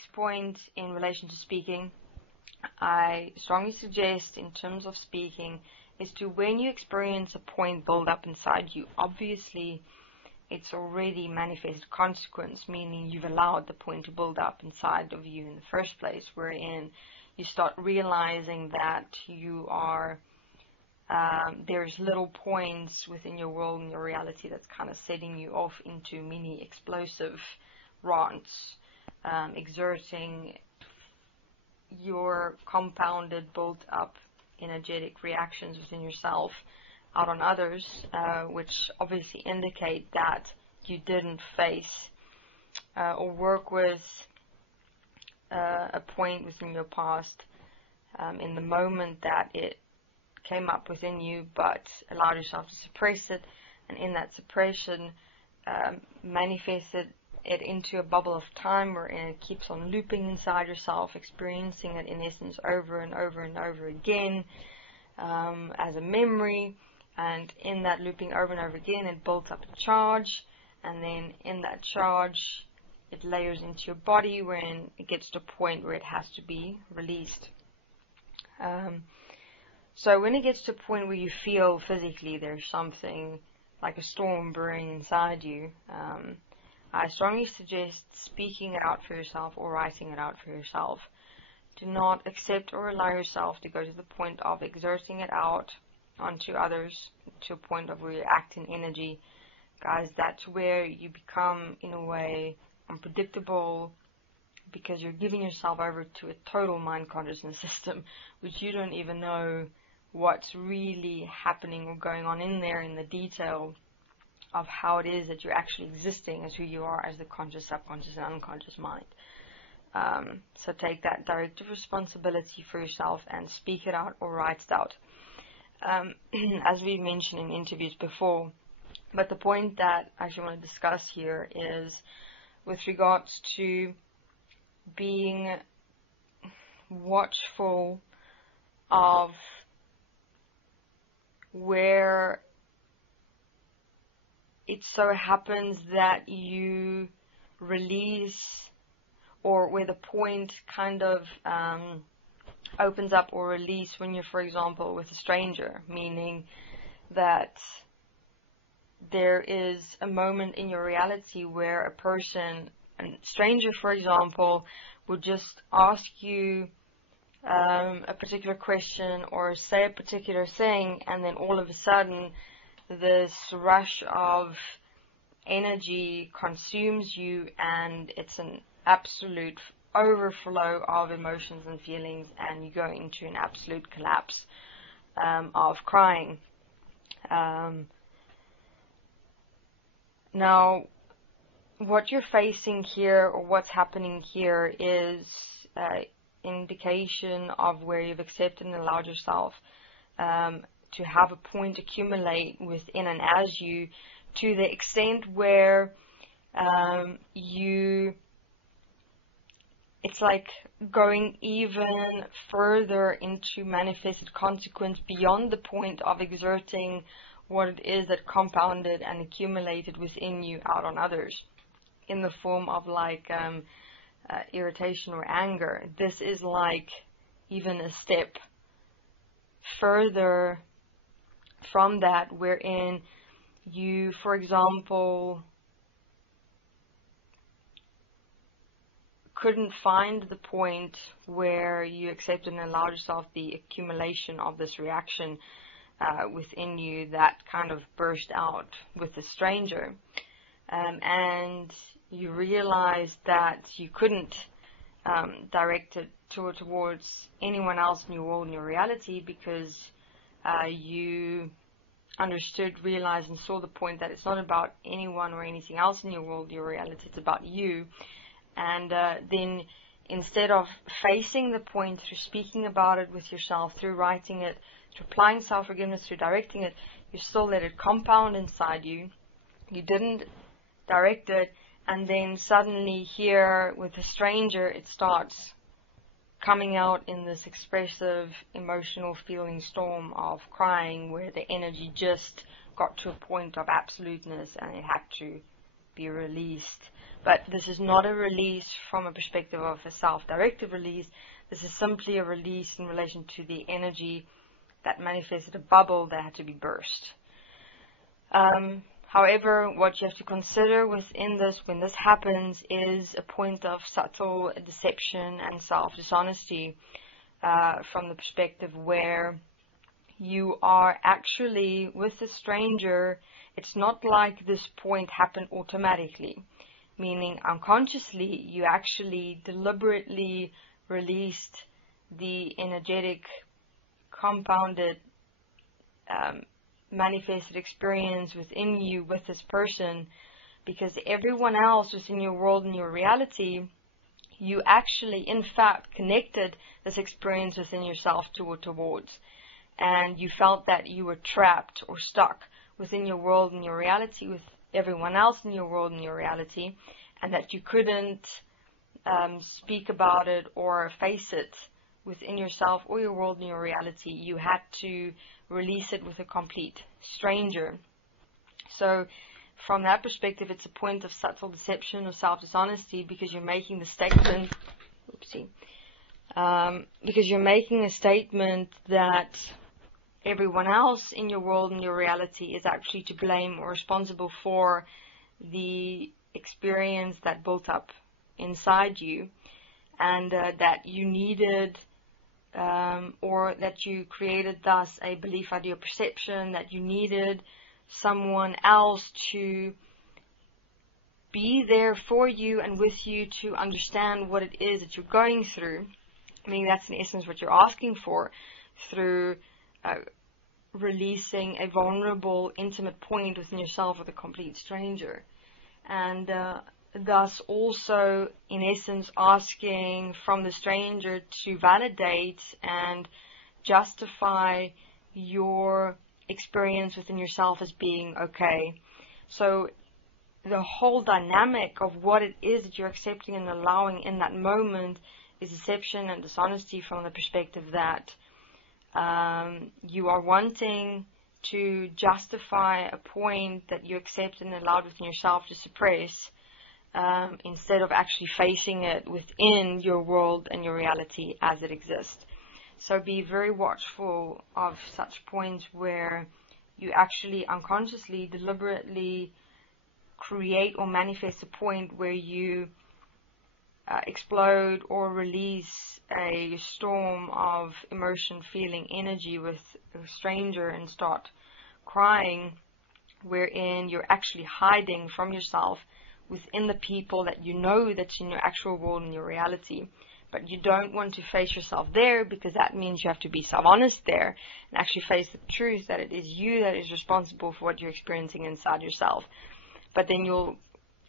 next point in relation to speaking, I strongly suggest in terms of speaking is to, when you experience a point build up inside you, obviously it's already manifested consequence, meaning you've allowed the point to build up inside of you in the first place, wherein you start realizing that you are there's little points within your world and your reality that's kind of setting you off into mini explosive rants, exerting your compounded, built up energetic reactions within yourself out on others, which obviously indicate that you didn't face or work with a point within your past in the moment that it came up within you, but allowed yourself to suppress it, and in that suppression manifested it into a bubble of time wherein it keeps on looping inside yourself, experiencing it in essence over and over and over again as a memory, and in that looping over and over again it builds up a charge, and then in that charge it layers into your body when it gets to a point where it has to be released. So when it gets to a point where you feel physically there's something like a storm brewing inside you, I strongly suggest speaking it out for yourself or writing it out for yourself. Do not accept or allow yourself to go to the point of exerting it out onto others, to a point of where you act in energy. Guys, that's where you become, in a way, unpredictable, because you're giving yourself over to a total mind consciousness system, which you don't even know what's really happening or going on in there in the detail of how it is that you're actually existing as who you are as the conscious, subconscious, and unconscious mind. So take that directive responsibility for yourself and speak it out or write it out. As we've mentioned in interviews before, but the point that I actually want to discuss here is with regards to being watchful of where it so happens that you release, or where the point kind of opens up or release when you're, for example, with a stranger, meaning that there is a moment in your reality where a person, a stranger, for example, would just ask you a particular question or say a particular thing, and then all of a sudden this rush of energy consumes you, and it's an absolute overflow of emotions and feelings, and you go into an absolute collapse of crying. Now, what you're facing here, or what's happening here, is indication of where you've accepted and allowed yourself to have a point accumulate within and as you, to the extent where it's like going even further into manifested consequence beyond the point of exerting what it is that compounded and accumulated within you out on others in the form of like irritation or anger. This is like even a step further from that, wherein you, for example, couldn't find the point where you accepted and allowed yourself the accumulation of this reaction within you that kind of burst out with a stranger, and you realized that you couldn't direct it towards anyone else in your world, in your reality, because you understood, realized, and saw the point that it's not about anyone or anything else in your world, your reality, it's about you. And then instead of facing the point through speaking about it with yourself, through writing it, through applying self-forgiveness, through directing it, you still let it compound inside you. You didn't direct it, and then suddenly here with a stranger it starts coming out in this expressive emotional feeling storm of crying, where the energy just got to a point of absoluteness and it had to be released But this is not a release from a perspective of a self-directed release. This is simply a release in relation to the energy that manifested a bubble that had to be burst. However, what you have to consider within this, when this happens, is a point of subtle deception and self-dishonesty from the perspective where you are actually with a stranger. It's not like this point happened automatically, meaning unconsciously you actually deliberately released the energetic, compounded, manifested experience within you with this person, because everyone else within your world and your reality, you actually in fact connected this experience within yourself towards, and you felt that you were trapped or stuck within your world and your reality with everyone else in your world and your reality, and that you couldn't speak about it or face it within yourself or your world and your reality. You had to release it with a complete stranger. So from that perspective, it's a point of subtle deception or self-dishonesty, because you're making the statement, because you're making a statement that everyone else in your world and your reality is actually to blame or responsible for the experience that built up inside you, and that you needed or that you created thus a belief, idea, perception that you needed someone else to be there for you and with you to understand what it is that you're going through. I mean, that's in essence what you're asking for through releasing a vulnerable, intimate point within yourself with a complete stranger. And thus also, in essence, asking from the stranger to validate and justify your experience within yourself as being okay. So the whole dynamic of what it is that you're accepting and allowing in that moment is deception and dishonesty, from the perspective that you are wanting to justify a point that you accept and allowed within yourself to suppress, instead of actually facing it within your world and your reality as it exists. So be very watchful of such points where you actually unconsciously, deliberately create or manifest a point where you explode or release a storm of emotion, feeling, energy with a stranger and start crying, wherein you're actually hiding from yourself within the people that you know that's in your actual world and your reality. But you don't want to face yourself there, because that means you have to be self-honest there and actually face the truth that it is you that is responsible for what you're experiencing inside yourself. But then you'll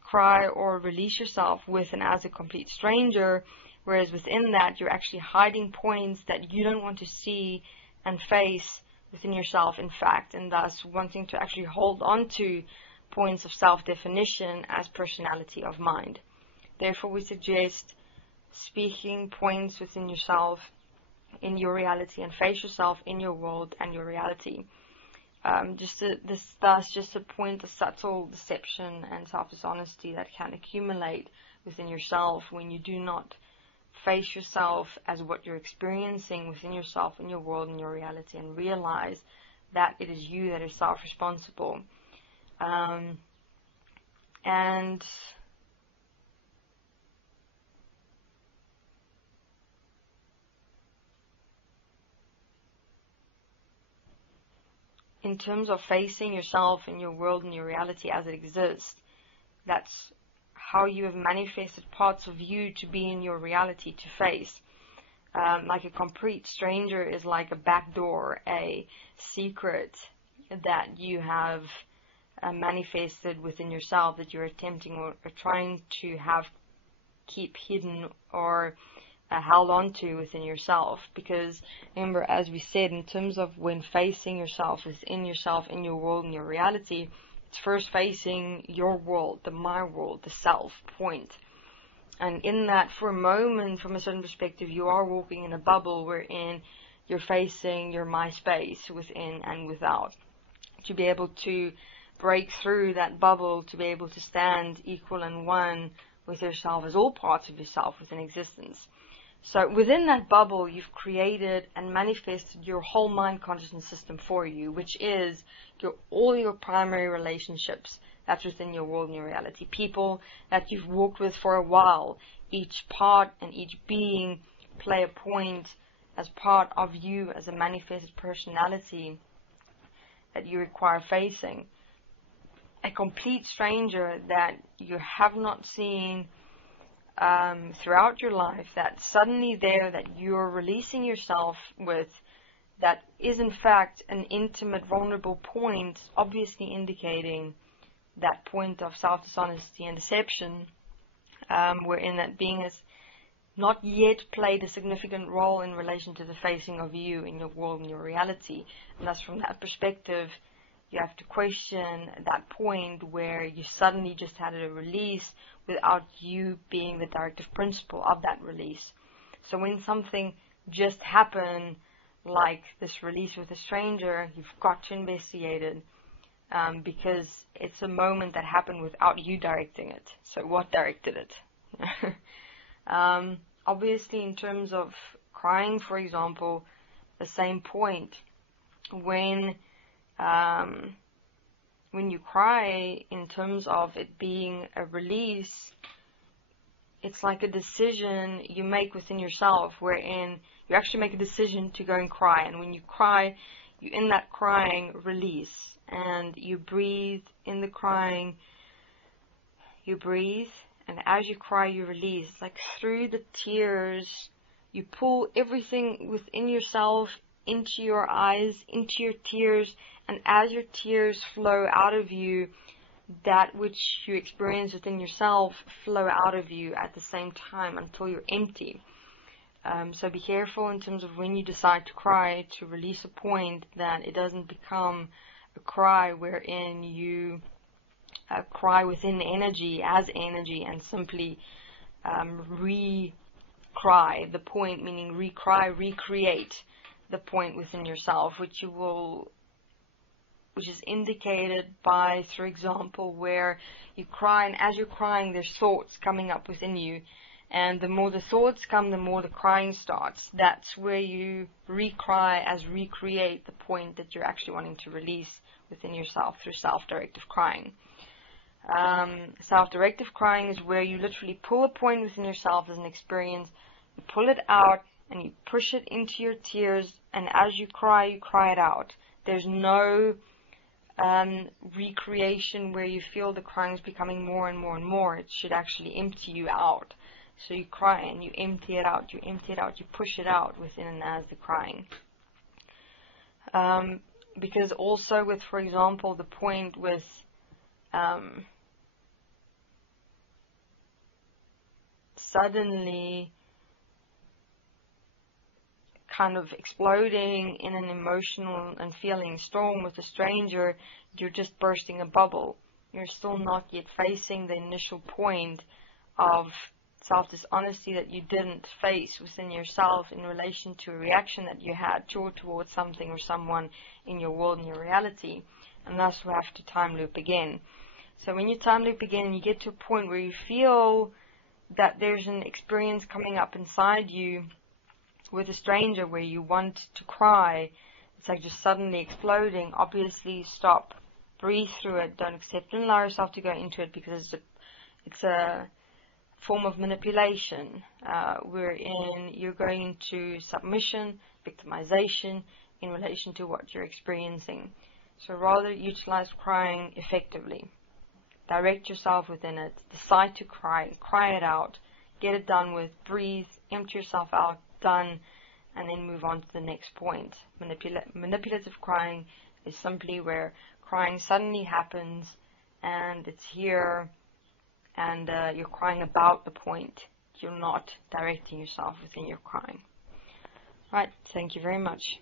cry or release yourself with and as a complete stranger, whereas within that you're actually hiding points that you don't want to see and face within yourself, in fact, and thus wanting to actually hold on to points of self-definition as personality of mind. Therefore, we suggest speaking points within yourself in your reality and face yourself in your world and your reality. Just a point of subtle deception and self-dishonesty that can accumulate within yourself when you do not face yourself as what you're experiencing within yourself in your world and your reality, and realize that it is you that is self-responsible. And in terms of facing yourself in your world and your reality as it exists, that's how you have manifested parts of you to be in your reality to face. Like a complete stranger is like a back door, a secret that you have manifested within yourself that you're attempting or trying to keep hidden or held on to within yourself. Because remember, as we said, in terms of when facing yourself within yourself, in your world and your reality, it's first facing your world, the my world, the self point. And in that, for a moment, from a certain perspective, you are walking in a bubble wherein you're facing your my space within and without. To be able to break through that bubble to be able to stand equal and one with yourself as all parts of yourself within existence. So within that bubble, you've created and manifested your whole mind consciousness system for you, which is all your primary relationships. That's within your world and your reality. People that you've walked with for a while. Each part and each being play a point as part of you as a manifested personality that you require facing. A complete stranger that you have not seen throughout your life, that's suddenly there, that you're releasing yourself with, that is in fact an intimate, vulnerable point, obviously indicating that point of self-dishonesty and deception, wherein that being has not yet played a significant role in relation to the facing of you in your world and your reality. And thus from that perspective, you have to question that point where you suddenly just had a release without you being the directive principle of that release. So when something just happened, like this release with a stranger, you've got to investigate it, because it's a moment that happened without you directing it. So what directed it? Obviously, in terms of crying, for example, the same point. When you cry, in terms of it being a release, it's like a decision you make within yourself, wherein you actually make a decision to go and cry. And when you cry, you in that crying release, and you breathe in the crying. You breathe, and as you cry, you release. Like through the tears, you pull everything within yourself into your eyes, into your tears, and as your tears flow out of you, that which you experience within yourself flow out of you at the same time until you're empty. So be careful in terms of when you decide to cry, to release a point, that it doesn't become a cry wherein you cry within the energy as energy and simply re-cry the point, meaning recreate the point within yourself, which is indicated by, for example, where you cry, and as you're crying, there's thoughts coming up within you, and the more the thoughts come, the more the crying starts. That's where you recry as recreate the point that you're actually wanting to release within yourself through self-directive crying. Self-directive crying is where you literally pull a point within yourself as an experience, you pull it out, and you push it into your tears, and as you cry it out. There's no recreation where you feel the crying is becoming more and more and more. It should actually empty you out. So you cry and you empty it out, you push it out within and as the crying. Because also with, for example, the point with suddenly kind of exploding in an emotional and feeling storm with a stranger, you're just bursting a bubble. You're still not yet facing the initial point of self-dishonesty that you didn't face within yourself in relation to a reaction that you had towards something or someone in your world and your reality. And thus we have to time loop again. So when you time loop again, you get to a point where you feel that there's an experience coming up inside you with a stranger where you want to cry. It's like just suddenly exploding. Obviously stop, breathe through it, don't accept and allow yourself to go into it, because it's a form of manipulation wherein you're going into submission, victimization in relation to what you're experiencing. So rather utilize crying effectively. Direct yourself within it. Decide to cry it out. Get it done with. Breathe, empty yourself out, done, and then move on to the next point. Manipulative crying is simply where crying suddenly happens and it's here, and you're crying about the point. You're not directing yourself within your crying. Right, thank you very much.